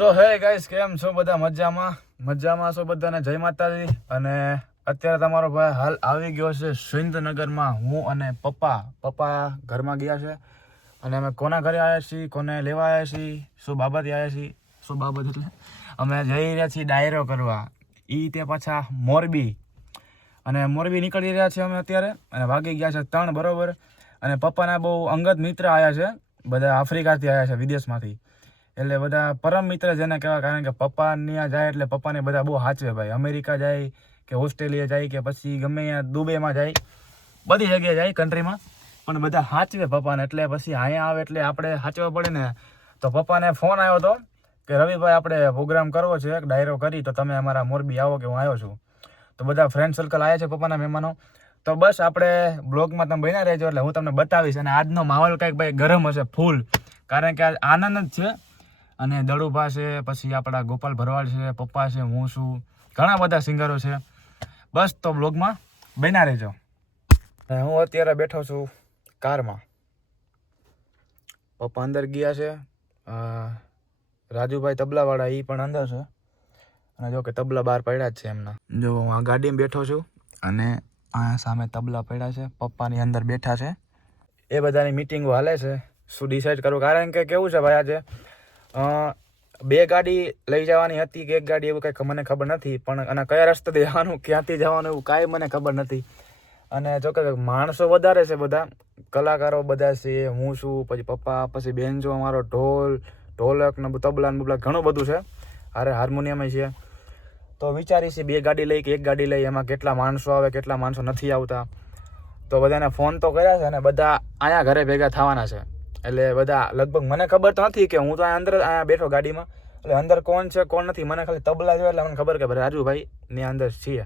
સો હે ગાઈસ, કેમ છો બધા? મજામાં છો બધાને? જય માતાજી. અને અત્યારે તમારો ભાઈ હાલ આવી ગયો છે સુરેન્દ્રનગરમાં. હું અને પપ્પા ઘરમાં ગયા છે અને અમે કોના ઘરે આવ્યા છીએ, કોને લેવા આવ્યા છીએ, શું બાબતે આવ્યા છીએ, શું બાબત એટલે અમે જઈ રહ્યા છીએ ડાયરો કરવા. તે પાછા મોરબી, અને મોરબી નીકળી રહ્યા છીએ અમે અત્યારે, અને વાગી ગયા છે 3 બરોબર. અને પપ્પાના બહુ અંગત મિત્ર આવ્યા છે, બધા આફ્રિકાથી આવ્યા છે, વિદેશમાંથી. એટલે બધા પરમ મિત્ર જેને કહેવાય, કારણ કે પપ્પા ત્યાં જાય એટલે પપ્પાને બધા બહુ સાચવે ભાઈ. અમેરિકા જાય કે ઓસ્ટ્રેલિયા જાય કે પછી ગમે ત્યાં દુબઈમાં જાય, બધી જગ્યાએ જાય કન્ટ્રીમાં, પણ બધા સાચવે પપ્પાને. એટલે પછી અહીંયા આવે એટલે આપણે સાચવવા પડે ને. તો પપ્પાને ફોન આવ્યો હતો કે રવિભાઈ આપણે પ્રોગ્રામ કરવો છે, એક ડાયરો કરી, તો તમે અમારા મોરબી આવો કે હું આવ્યો છું. તો બધા ફ્રેન્ડ સર્કલ આવ્યા છે પપ્પાના મહેમાનો. તો બસ આપણે બ્લોગમાં તમે બન્યા રહેજો એટલે હું તમને બતાવીશ. અને આજનો માહોલ કંઈક ભાઈ ગરમ હશે ફૂલ, કારણ કે આજ આનંદ જ છે. અને દડુભા છે, પછી આપણા ગોપાલ ભરવાડ છે, પપ્પા છે, હું છું, ઘણા બધા સિંગરો છે. બસ તો બ્લોગમાં બન્યા રહેજો. હું અત્યારે બેઠો છું કારમાં. પપ્પા અંદર ગયા છે, રાજુભાઈ તબલાવાળા એ પણ અંદર છે. અને જો કે તબલા બહાર પડ્યા જ છે એમના. જો હું આ ગાડીમાં બેઠો છું અને આ સામે તબલા પડ્યા છે, પપ્પાની અંદર બેઠા છે. એ બધાની મિટિંગો હાલે છે, શું ડિસાઈડ કરવું. કારણ કે કેવું છે ભાઈ, આજે 2 ગાડી લઈ જવાની હતી કે 1 ગાડી, એવું કંઈ મને ખબર નથી. પણ અને કયા રસ્તે જવાનું, ક્યાંથી જવાનું, એવું કાંઈ મને ખબર નથી. અને જો કે માણસો વધારે છે, બધા કલાકારો બધા છે, હું છું, પછી પપ્પા, પછી બેનજો, અમારો ઢોલક ને તબલા ને બબલા ઘણું બધું છે. અરે હાર્મોનિયમ છે. તો વિચારી છે 2 ગાડી લઈ કે 1 ગાડી લઈ, એમાં કેટલા માણસો આવે, કેટલા માણસો નથી આવતા. તો બધાને ફોન તો કર્યા છે અને બધા અહીંયા ઘરે ભેગા થવાના છે. એટલે બધા લગભગ, મને ખબર તો નથી કે હું તો અહીંયા બેઠો ગાડીમાં, એટલે અંદર કોણ છે કોણ નથી મને ખાલી તબલા જોયા એટલે મને ખબર કે ભાઈ રાજુભાઈ ની અંદર છીએ,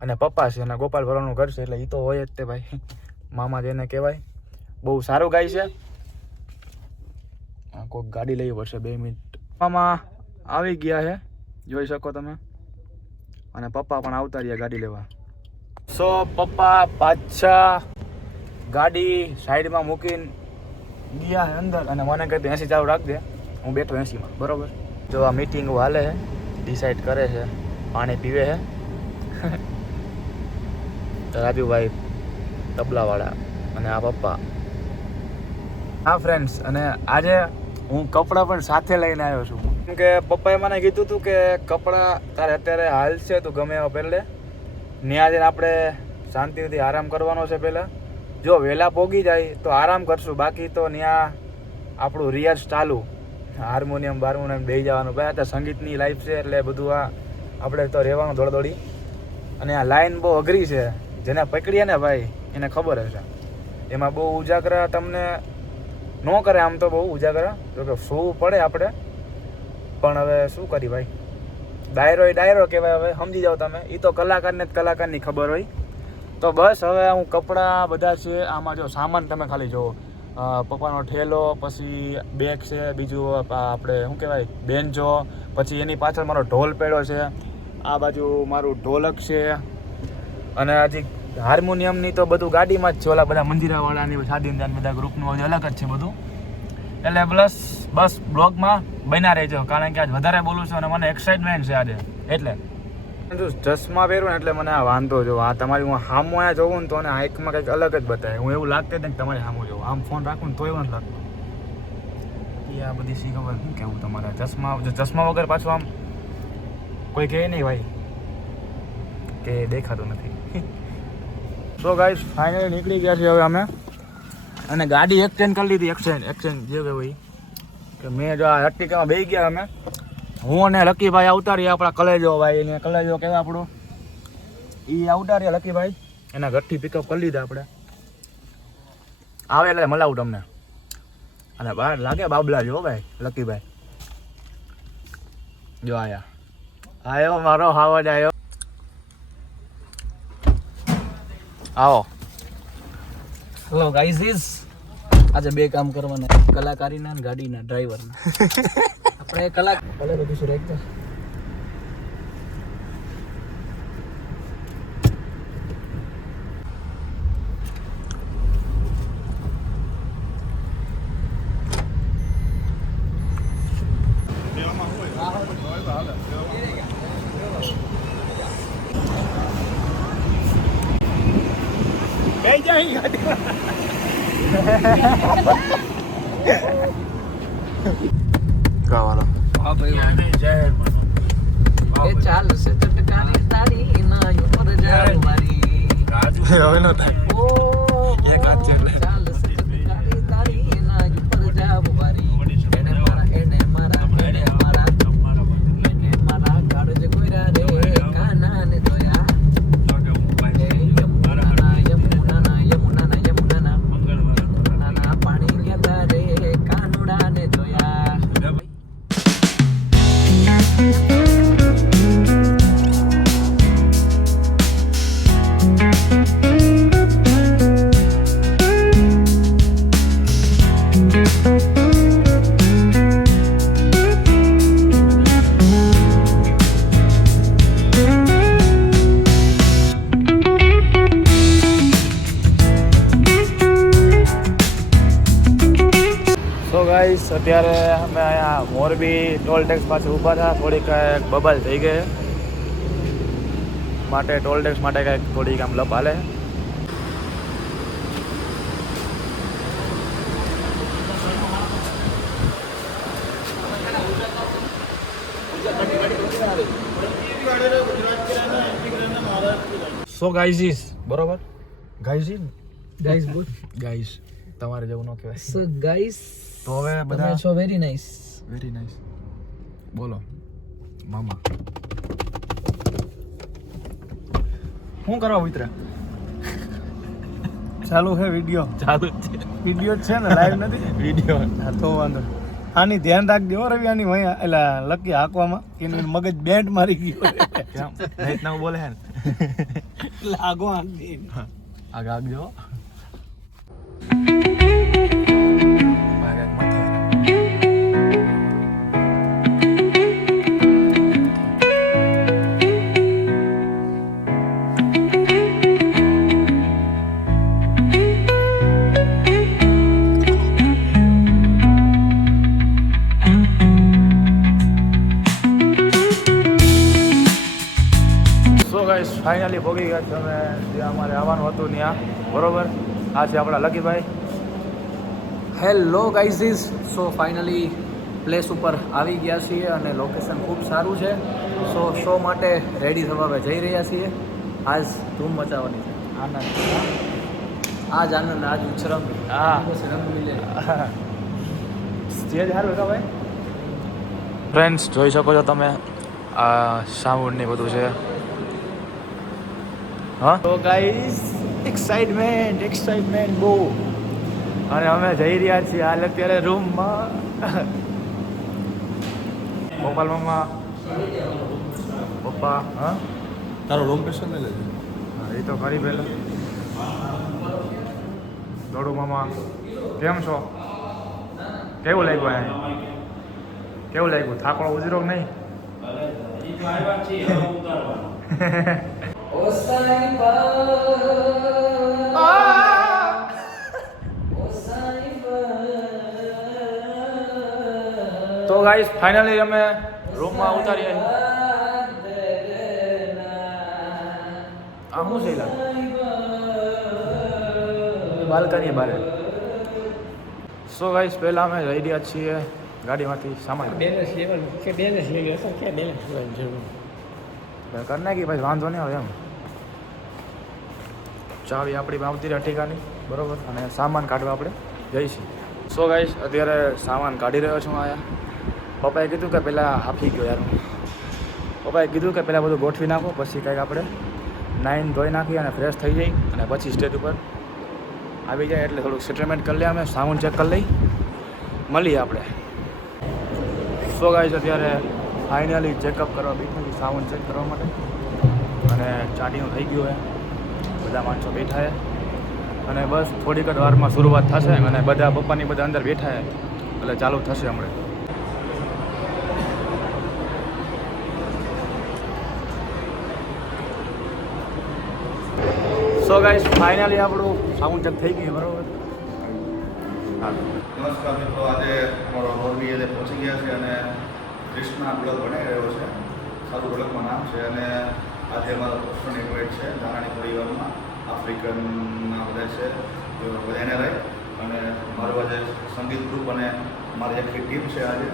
અને પપ્પા છે, અને ગોપાલ ભરવાનું ઘર છે, એટલે એ તો હોય જ તે ભાઈ, મામા જેને કહેવાય. બહુ સારું ગાય છે. કોઈક ગાડી લેવી પડશે, 2 મિનિટ. મામા આવી ગયા છે, જોઈ શકો તમે, અને પપ્પા પણ આવતા રહ્યા ગાડી લેવા. સો પપ્પા પાછા ગાડી સાઈડમાં મૂકીને ગયા છે અંદર, અને મને કહી 80 ચાલુ રાખજે, હું બેઠો 80માં બરોબર. જો આ મીટિંગ હાલે છે, ડિસાઈડ કરે છે, પાણી પીવે છે રાજુભાઈ તબલાવાળા અને આ પપ્પા. હા ફ્રેન્ડ્સ, અને આજે હું કપડાં પણ સાથે લઈને આવ્યો છું, કેમ કે પપ્પાએ મને કીધું હતું કે કપડાં તારે અત્યારે હાલ છે, તું ગમે એવા પહેલે, ત્યાં જઈને આપણે શાંતિથી આરામ કરવાનો છે. પહેલાં જો વહેલા પોગી જાય તો આરામ કરશું, બાકી તો ત્યાં આપણું રિયાઝ ચાલુ, હાર્મોનિયમ બેસી જવાનું. ભાઈ અત્યારે સંગીતની લાઈફ છે, એટલે બધું આ આપણે તો રહેવાનું દોડદોડી. અને આ લાઈન બહુ અઘરી છે, જેને પકડીએ ને ભાઈ એને ખબર હશે. એમાં બહુ ઉજાગરા તમને ન કરે, આમ તો બહુ ઉજાગરા જોકે શું પડે આપણે, પણ હવે શું કરી ભાઈ, ડાયરો કહેવાય. હવે સમજી જાઓ તમે, એ તો કલાકારને જ કલાકારની ખબર હોય. તો બસ હવે હું કપડાં બધા છે, આમાં જો સામાન તમે ખાલી જુઓ, પપ્પાનો ઠેલો, પછી બેગ છે, બીજું આપણે શું કહેવાય બેન્ચો, પછી એની પાછળ મારો ઢોલ પડ્યો છે, આ બાજુ મારું ઢોલક છે, અને હજી હાર્મોનિયમની તો બધું ગાડીમાં જ છે. ઓલા બધા મંજીરાવાળાની શાદીની બધા ગ્રુપનું હજી અલગ જ છે બધું. એટલે બસ બ્લોગમાં બન્યા રહેજો, કારણ કે આજ વધારે બોલું છું અને મને એક્સાઇટમેન્ટ છે આજે. એટલે જો ચશ્મા પહેરું ને એટલે મને આ વાંધો જો, આ તમારી હું સામું અહીંયા જોઉં ને તો આંખમાં કંઈક અલગ જ બતાવે. હું એવું લાગતું જ ને કે તમારી સામું જોઉં, આમ ફોન રાખું ને તો એવું નથી લાગતું. એ આ બધી શી ખબર શું કહેવું તમારે. ચશ્મા વગર પાછું આમ કોઈ કહે નહીં ભાઈ કે દેખાતું નથી. તો ગાઈસ ફાઇનલી નીકળી ગયા છીએ હવે અમે, અને ગાડી એક્સચેન્જ કરી લીધી. એક્સચેન્જ જે હોય કે મેં જો આ અર્ટિકામાં બેસી ગયા અમે, હું અને લકીભાઈ આવતા રહ્યા, આપણા કલેજો ભાઈ, એને કલેજો કહેવાય આપણું, એ આવતા રહ્યા લકીભાઈ, એના ઘરથી પિકઅપ કરી લીધા આપણે. આવે એટલે મલાવું તમને. અને બહાર લાગે બાબલા જો ભાઈ, લકીભાઈ જો આવ્યો મારો હાવજ આવ્યો. આવો. હેલો ગાઈઝ, આજે 2 કામ કરવાના, કલાકારીના અને ગાડીના ડ્રાઈવરના. આપણે ભલે બધું શું રાખજો. હોય ગાવાનો હા ભાઈ એ ચાલશે ચટકારી તારી ના ઉપર જાવ મારી હવે ન થાય ઓ એક હાથ છે એટલે. ચાલશે ચટકારી તારી ના ઉપર જાવ મારી એને મારા કાળજ કોઈરા રે કાના ને જોયા યમુના પાણી કેતા રે કાનુડા ને જોયા સો ગાઈસ અત્યારે અમે અહીંયા મોરબી ટોલ ટેક્સ પાસે ઊભા હતા. થોડીક બબલ થઈ ગઈ માટે ટોલ ટેક્સ માટે કંઈક થોડીક આમ લપ હાલે. સો ગાઈઝ બરોબર ગાઈઝ ગાઈસ બોલ ગાઈઝ તમારે જેવું ન કહેવાય. સો ગાઈસ તો હવે તમે બધા છો વેરી નાઇસ. વેરી નાઇસ બોલો મામા શું કરવા ઉતરા ચાલુ છે વિડીયો ચાલુ જ છે વિડીયો જ છે ને લાઈવ નથી વિડીયો. હા તો વાંધો નહીં. આની ધ્યાન રાખજો હો રવિ આની વયા એટલે લકી હાંકવામાં એનું મગજ બેન્ટ મારી ગયો કેમ નહીં ના બોલે હે ને એટલે આગો હાંકી આગળ આગજો ફાઇનલી ભોગી ગયા છે અમે જ્યાં અમારે આવવાનું હતું ત્યાં બરોબર. આ છે આપણા લકીભાઈ. હેલો ગાઈઝીસ, સો ફાઇનલી પ્લેસ ઉપર આવી ગયા છીએ અને લોકેશન ખૂબ સારું છે. સો શો માટે રેડી થવા હવે જઈ રહ્યા છીએ. આજ ધૂમ મચાવવાની છે. આનંદ આજ આનંદ, આજ ઉછરંગ, હા બસ રંગ મિલે. સ્ટેજ સારું હતા ભાઈ. ફ્રેન્ડ્સ જોઈ શકો છો તમે આ સાઉન્ડ ને બધું છે. હા તો ગાઈસ એક્સાઇટમેન્ટ બહુ. અને અમે જઈ રહ્યા છીએ હાલ અત્યારે રૂમમાં. ગોપાલ મામા પપ્પા હા તારો લોકેશન લઈ લેજો. હા એ તો ખરી પહેલાં. દોડુ મામા કેમ છો? કેવું લાગ્યું અહીંયા? કેવું લાગ્યું? થાકડો ઉજરો નહીં? તો ગાઈસ ફાઇનલી અમે રૂમમાં ઉતારીએ. આ શું છે બાલ્કની બારે. સો ગાઈસ પહેલા અમે રહી રહ્યા છીએ ગાડીમાંથી સામાન કરી નાખી ભાઈ, વાંધો નહીં આવે એમ. ચાવી આપણી આવતી રહે ઠીકાની બરોબર. અને સામાન કાઢવા આપણે જઈશું. સો ગાઈસ અત્યારે સામાન કાઢી રહ્યો છું અહીંયા. પપ્પાએ કીધું કે પહેલાં હાફી ગયો યાર. પપ્પાએ કીધું કે પહેલાં બધું ગોઠવી નાખો, પછી કંઈક આપણે નાઈન ધોઈ નાખી અને ફ્રેશ થઈ જઈ અને પછી સ્ટેજ ઉપર આવી જાય એટલે થોડુંક સેટલમેન્ટ કરી લઈએ. અમે સાઉન્ડ ચેક કરી લઈ, મળીએ આપણે. સો ગાઈસ અત્યારે ફાઇનલી ચેકઅપ કરવા બેઠા છીએ, સાઉન્ડ ચેક કરવા માટે. અને ચાટીનું થઈ ગયું છે, બધા માણસો બેઠા છે અને બસ થોડીક જ વારમાં શરૂઆત થશે. અને બધા પપ્પાની બધા અંદર બેઠા છે એટલે ચાલુ થશે હમણાં. સો ગાઈસ ફાઇનલી આપણું સાઉન્ડ ચેક થઈ ગયું બરોબર. હા નમસ્કાર મિત્રો, આજે અમારો મોરબી એટલે પહોંચી ગયા છે અને કૃષ્ણા બ્લોગ બનાવી રહ્યો છે. સારું બ્લોગમાં નામ છે. અને આજે અમારો પર્સનલ ઇન્વાઇટ છે ધારાણી પરિવારમાં. આફ્રિકનના બધા છે તો બધાને રહી અને મારું આજે સંગીત ગ્રુપ અને મારી આખી ટીમ છે આજે.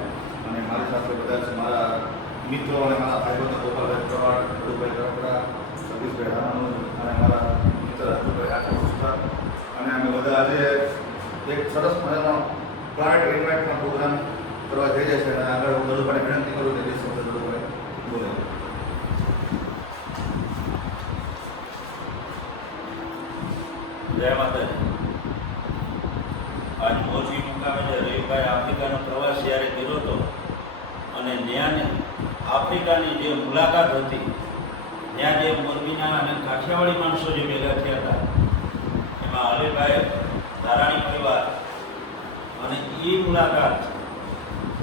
અને મારી સાથે બધા છે મારા મિત્રો અને મારા ભાઈબંધો ગોપાલભાઈ પ્રવાડ, ગુરુભાઈ કરોકડા, સતીશભાઈ રાણાનું અને મારા મિત્ર રાજુભાઈ આઠા. અને અમે બધા આજે એક સરસ મજાનો પ્લાન્ટ ઇન્વાઇટનો પ્રોગ્રામ કરવા જઈ જાય છે. અને આગળ હું દડુભાઈને વિનંતી કરું કે જે શબ્દ દડુભાઈ બોલે. જય માતાજી. આજ મોરબી મુકામે જે રવિભાઈ આફ્રિકાનો પ્રવાસ જ્યારે કર્યો હતો અને ત્યાંની આફ્રિકાની જે મુલાકાત હતી, ત્યાં જે મોરબીના અને કાઠિયાવાડી માણસો જે ભેગા થયા હતા, એમાં હરિભાઈ ધારાણી પરિવાર અને એ મુલાકાત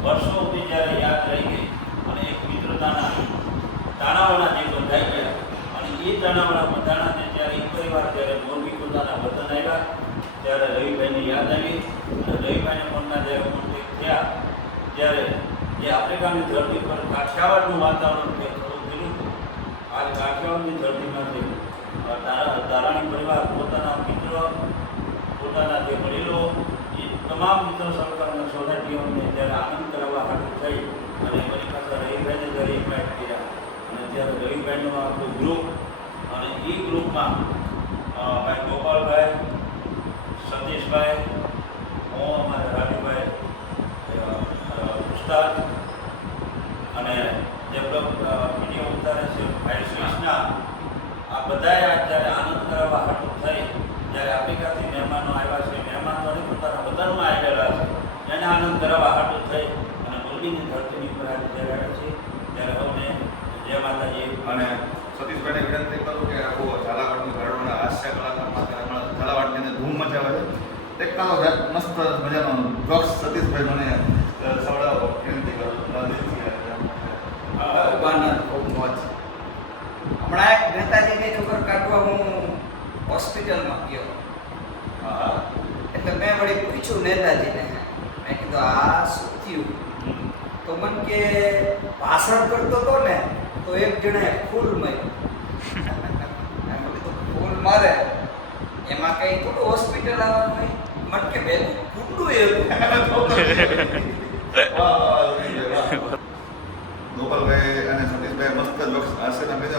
વર્ષો સુધી જ્યારે યાદ રહી ગઈ અને એક મિત્રતાના તાણાવાળા જે બંધાઈ ગયા અને એ તાણાવાળા બંધાણાને જ્યારે એક પરિવાર જ્યારે મોરબી પોતાના વતન આવ્યા ત્યારે રવિભાઈની યાદ આવી અને રવિભાઈને ફોનના જ્યારે કોન્ટેક્ટ થયા ત્યારે જે આફ્રિકાની ધરતી પર કાઠિયાવાડનું વાતાવરણ જે ખરું થયું હતું, આજ કાઠિયાવાડની ધરતીમાંથી ધારાણી પરિવાર પોતાના મિત્રો, પોતાના જે વડીલો, એ તમામ મિત્ર સહકારના સોસાયટીઓને જ્યારે આનંદ કરાવવા હાટું થઈ અને મારી પાસે રવિભાઈને જ્યારે ઇન્વાઇટ કર્યા અને ત્યારે રવિભાઈનું આપણું ગ્રુપ અને એ ગ્રુપમાં ભાઈ ગોપાલભાઈ, સતીશભાઈ, હું, અમારા રાજુભાઈ ઉસ્તાદ અને જે વિડીયો ઉતારે છે ભાઈ કૃષ્ણા, આ બધાએ આજ જ્યારે આનંદ કરાવવા હાટું થઈ જ્યારે આફ્રિકાથી મહેમાનો આવ્યા છે, મહેમાન તો નહીં પોતાના વતનમાં આવેલા છે, એને આનંદ કરાવવા હાટું થઈ અને મોરબીની ધરતીની ઉપર આજે જ્યારે આવ્યા છે ત્યારે સૌને જય માતાજી. અને સતીશભાઈને વિનંતી કરું કે આખું ઝાલાવાડનું ઘરડોના હાસ્ય કલાકારમાં હમણાં ઝાલાવાડની અંદર ધૂમ મચાવે છે. એક કાળો મસ્ત મજાનો જોક્સ સતીશભાઈ મને સંભળાવો વિનંતી કરું. ખૂબ મોજ. હમણાં એક નેતાજીની ખબર કાઢવા હું હોસ્પિટલમાં ગયો. એટલે મેં વળી પૂછ્યું નેતાજીને, મેં કીધું આ શું થયું? તો મને કે ભાષણ કરતો હતો ને તો એક જણાએ ફૂલ માર્યું. મેં કીધું ફૂલ મારે એમાં કંઈ થોડું હોસ્પિટલ આવવાનું હોય? મને કે બેન કુંડું એવું. ગોપાલભાઈ અને સતીશભાઈ મસ્ત જોક્સ હાસ્યના મેં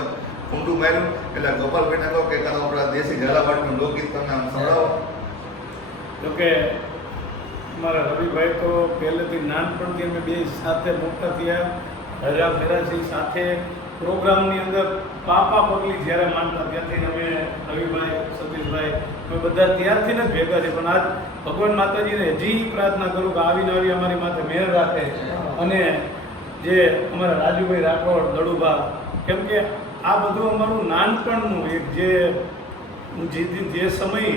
ઊંડું માર્યું એટલે ગોપાલભાઈને કહો કે કાં આપણા દેશી ઝાલાવાડનું લોકગીત તમને આમ સંભળાવો. જોકે મારા રવિભાઈ તો પહેલેથી નાનપણથી અમે બે સાથે મોટા થયા, હરા ફેરાથી સાથે પ્રોગ્રામની અંદર પાપા પગલી જ્યારે માનતા ત્યાંથી અમે રવિભાઈ, સતીશભાઈ અમે બધા ત્યારથી જ ભેગા છે. પણ આજ ભગવાન માતાજીને હજી પ્રાર્થના કરું કે આવીને આવી અમારી માથે મેર રાખે અને જે અમારા રાજુભાઈ રાઠોડ, દડુભા, કેમ કે આ બધું અમારું નાનપણનું એક જે સમય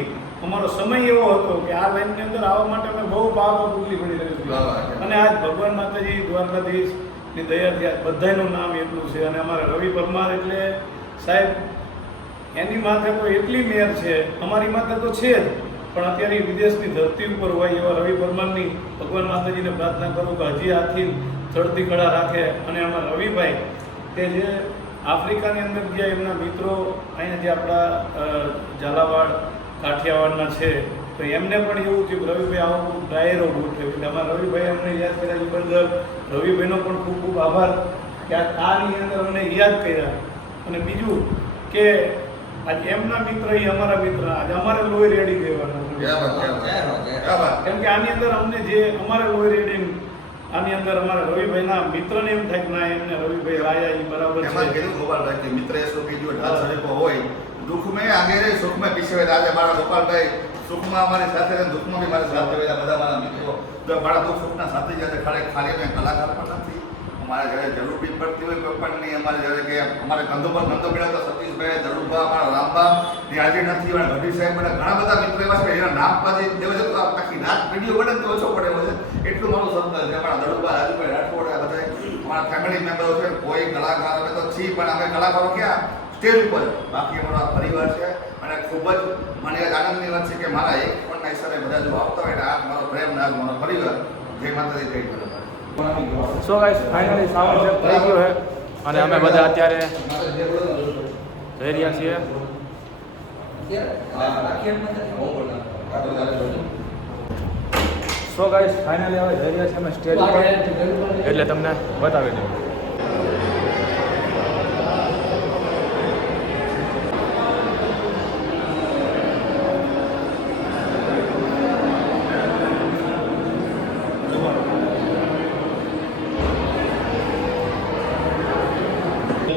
અમારો સમય એવો હતો કે આ લાઈનની અંદર આવવા માટે અમે બહુ પાપા પગલી પડી રહ્યું છે. અને આજ ભગવાન માતાજી દ્વારકાધીશની દયાથી આજ બધાનું નામ એટલું છે. અને અમારા રવિ પરમાર એટલે સાહેબ એની માથે તો એટલી મેર છે, અમારી માથે તો છે જ, પણ અત્યારે વિદેશની ધરતી ઉપર હોય એવા રવિ પરમારની ભગવાન માતાજીને પ્રાર્થના કરું કે હજી આથી ચડતી કળા રાખે. અને અમારા રવિભાઈ કે જે આફ્રિકાની અંદર ગયા એમના મિત્રો અહીંયા જે આપણા ઝાલાવાડ કાઠિયાવાડના છે તો એમને પણ એવું થયું કે રવિભાઈ આવો ડાયરો ગોઠવ્યો. એટલે અમારા રવિભાઈ અમને યાદ કર્યા એ બદલ રવિભાઈનો પણ ખૂબ ખૂબ આભાર કે આની અંદર અમને યાદ કર્યા. અને બીજું કે આજે એમના મિત્ર એ અમારા મિત્ર, આજે અમારે લોહી રેડી દેવાના. કેમ કે આની અંદર અમને જે અમારે લોહી રેડી આની અંદર અમારા રવિભાઈના મિત્રને એમ થાય કે ના એમને રવિભાઈ લાયા એ બરાબર એમાં છે. કીધું ગોપાલભાઈ કે મિત્ર શું કીધું ઢાલ સરીકો હોય, દુઃખમાં આગે રહે, સુખમાં પીછે. આજે મારા ગોપાલભાઈ સુખમાં અમારી સાથે રહે, દુઃખમાં બી મારી સાથે હોય. બધા મારા મિત્રો તો મારા દુઃખ સુખના સાથે જાય. ખાલી અમે કલાકાર પણ નથી, અમારે જ્યારે જરૂર બી પડતી હોય કોઈ પણ નહીં. અમારે જ્યારે કે અમારે ગંધો પર ગંધો પીડા તો સતીશભાઈ, દડુભા, અમારા રામબા ની હાજરી નથી. અને ગઢી સાહેબ બધા ઘણા બધા મિત્રો એવા છે એના નામ પાછી દેવા છે તો આખી રાત વિડીયો બને તો ઓછો પડે છે. એટલું મારું શબ્દ છે. અમારા દડુભા, રાજુભાઈ રાઠોડ આ બધા અમારા ફેમિલી મેમ્બરો છે. કોઈ કલાકાર અમે તો છીએ પણ અમે કલાકારો ક્યાં સ્ટેજ ઉપર, બાકી અમારો આ પરિવાર છે. અને ખૂબ જ મને આનંદની વાત છે કે મારા એક ફોનના હિસાબે બધા જો આવતા હોય એટલે આ મારો પ્રેમ ના મારો પરિવાર. જય માતાજી, જય Bholenath. So guys finally sound check થઈ ગયો છે અને અમે બધા અત્યારે જઈ રહ્યા છીએ. સો ગાઈસ ફાઇનલી હવે જઈ રહ્યા છીએ અમે સ્ટેજ ઉપર, એટલે તમને બતાવી દઉં.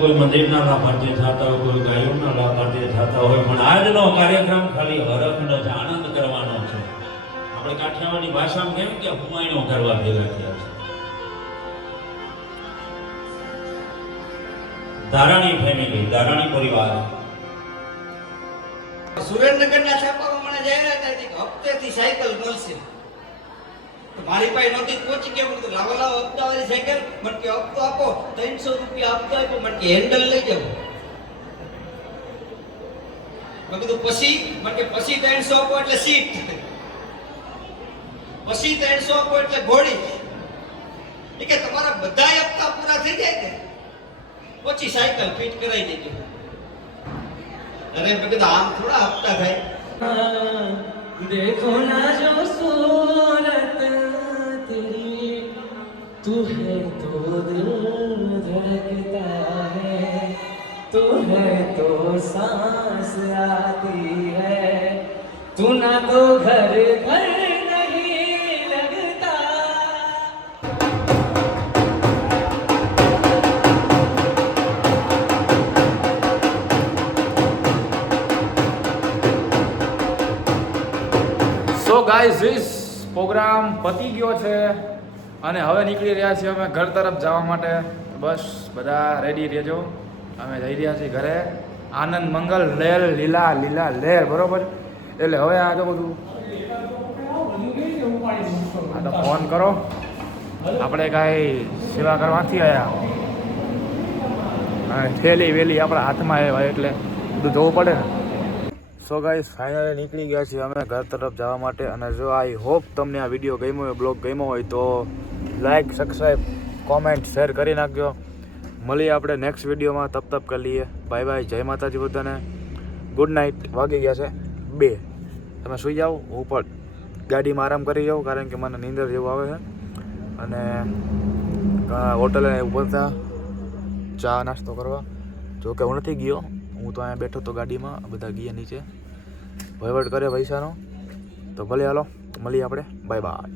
કોઈ મંદિરના લાભાર્થી થતા હોય, કોઈ ગાયોના લાભાર્થી થતા હોય, પણ આજનો કાર્યક્રમ ખાલી હરખનો છે, આનંદ કરવાનો છે. આપણે કાઠિયાવાડી ભાષામાં કેમ કે હુમાયણો કરવા ભેગા થયા છે. ધારાણી ફેમિલી, ધારાણી પરિવાર. સુરેન્દ્રનગરના છાપામાં મને જાહેરાત હતી કે હપ્તેથી સાયકલ મળશે. તો મારી પાસે નહોતી પહોંચી કે હું લાવો હપ્તાવાળી સાયકલ, મને કે હપ્તો આપો, 300 રૂપિયા હપ્તો આપ્યો, મને કે હેન્ડલ લઈ જાઓ. મેં કીધું પછી, મને કે પછી 300 આપો એટલે સીટ, પછી 300 આપો એટલે ઘોડી. એ કે તમારા બધા હપ્તા પૂરા થઈ જાય ને પછી સાયકલ ફિટ કરાવી દેજો. અરે મેં કીધું આમ થોડા હપ્તા થાય. देखो ना जो सूरत तेरी, तू है तो दिल धड़कता है, तू है तो सांस आती है, तू ना तो घर घर नहीं लगता. સો ગાઈઝ ધીસ પ્રોગ્રામ પતી ગયો છે અને હવે નીકળી રહ્યા છીએ અમે ઘર તરફ જવા માટે. બસ બધા રેડી રહેજો, અમે જઈ રહ્યા છીએ ઘરે. આનંદ મંગલ લેલ લીલા લીલા લેર, બરોબર. એટલે હવે આ તો બધું આ તો ફોન કરો, આપણે કાંઈ સેવા કરવાથી આવ્યા અને થેલી વેલી આપણા હાથમાં આવ્યા એટલે બધું જોવું પડે ને. સો ગાઈસ ફાઇનલી નીકળી ગયા છીએ અમે ઘર તરફ જવા માટે. અને જો આઈ હોપ તમને આ વિડીયો ગમ્યો હોય, બ્લોગ ગમ્યો હોય તો લાઈક, સબસ્ક્રાઈબ, કોમેન્ટ, શેર કરી નાખજો. મળીએ આપણે નેક્સ્ટ વિડીયોમાં. તબ તબ કરી લઈએ. Bye bye. જય માતાજી બધાને. Good night. વાગી ગયા છે 2. તમે સૂઈ જાઓ, હું પણ ગાડીમાં આરામ કરી જાઉં, કારણ કે મને નીંદર જેવું આવે છે. અને હોટલે ઊભા હતા ચા નાસ્તો કરવા. જો કે હું નથી ગયો, હું તો અહીંયા બેઠો તો ગાડીમાં, બધા ગયા નીચે વહીવટ કરે પૈસાનો. તો ભલે હાલો મળીએ આપણે. Bye bye.